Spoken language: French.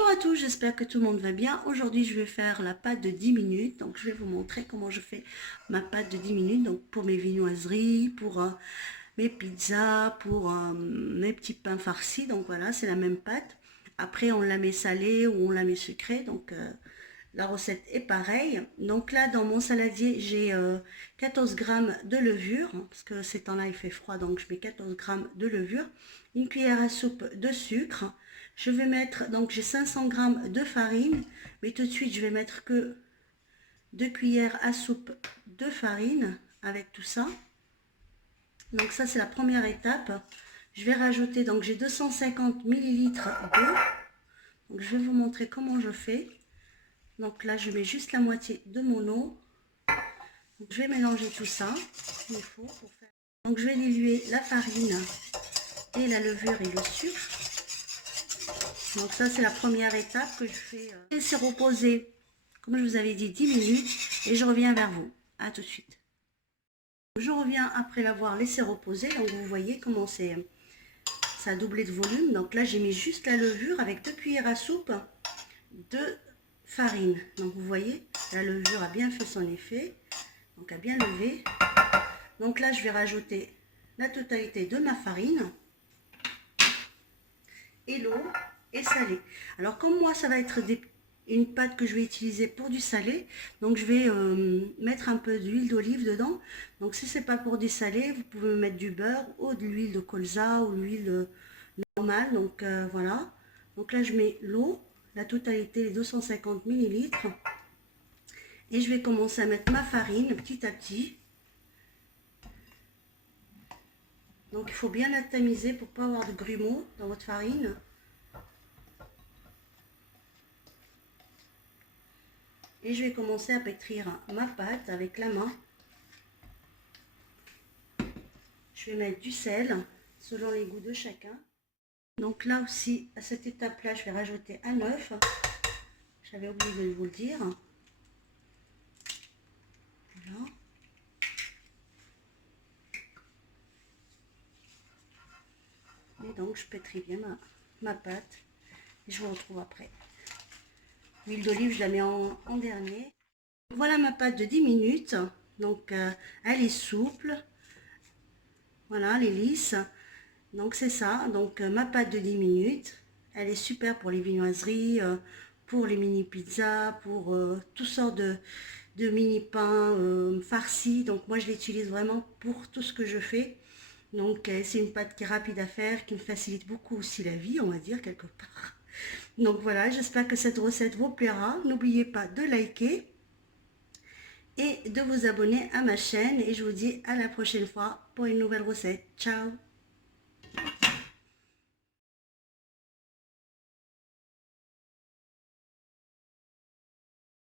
Bonjour à tous, j'espère que tout le monde va bien. Aujourd'hui, je vais faire la pâte de 10 minutes. Donc, je vais vous montrer comment je fais ma pâte de 10 minutes. Donc, pour mes viennoiseries, pour mes pizzas, pour mes petits pains farcis. Donc, voilà, c'est la même pâte. Après, on la met salée ou on la met sucrée. Donc, la recette est pareille. Donc là, dans mon saladier, j'ai 14 grammes de levure. Parce que ces temps-là, il fait froid. Donc, je mets 14 grammes de levure. Une cuillère à soupe de sucre. Je vais mettre, donc j'ai 500 grammes de farine, mais tout de suite je vais mettre que 2 cuillères à soupe de farine avec tout ça. Donc ça c'est la première étape. Je vais rajouter, donc j'ai 250 millilitres d'eau. Donc je vais vous montrer comment je fais. Donc là je mets juste la moitié de mon eau. Donc, je vais mélanger tout ça. Donc je vais diluer la farine et la levure et le sucre. Donc ça c'est la première étape que je fais. Laisser reposer, comme je vous avais dit, 10 minutes et je reviens vers vous. À tout de suite. Je reviens après l'avoir laissé reposer. Donc vous voyez comment ça a doublé de volume. Donc là j'ai mis juste la levure avec 2 cuillères à soupe de farine. Donc vous voyez, la levure a bien fait son effet. Donc a bien levé. Donc là je vais rajouter la totalité de ma farine et l'eau et salé. Alors comme moi ça va être une pâte que je vais utiliser pour du salé, donc je vais mettre un peu d'huile d'olive dedans. Donc si c'est pas pour du salé, vous pouvez mettre du beurre ou de l'huile de colza ou l'huile normale. Donc voilà. Donc là je mets l'eau, la totalité, les 250 millilitres, et je vais commencer à mettre ma farine petit à petit. Donc il faut bien la tamiser pour pas avoir de grumeaux dans votre farine. Et je vais commencer à pétrir ma pâte avec la main. Je vais mettre du sel selon les goûts de chacun. Donc là aussi, à cette étape-là, je vais rajouter un œuf. J'avais oublié de vous le dire. Voilà. Et donc je pétris bien ma pâte. Et je vous retrouve après. L'huile d'olive, je la mets en dernier. Voilà ma pâte de 10 minutes. Donc elle est souple. Voilà, elle est lisse. Donc c'est ça. Donc ma pâte de 10 minutes. Elle est super pour les viennoiseries, pour les mini pizzas, pour toutes sortes de mini pains farcis. Donc moi je l'utilise vraiment pour tout ce que je fais. Donc c'est une pâte qui est rapide à faire, qui me facilite beaucoup aussi la vie, on va dire quelque part. Donc voilà, j'espère que cette recette vous plaira. N'oubliez pas de liker et de vous abonner à ma chaîne. Et je vous dis à la prochaine fois pour une nouvelle recette. Ciao!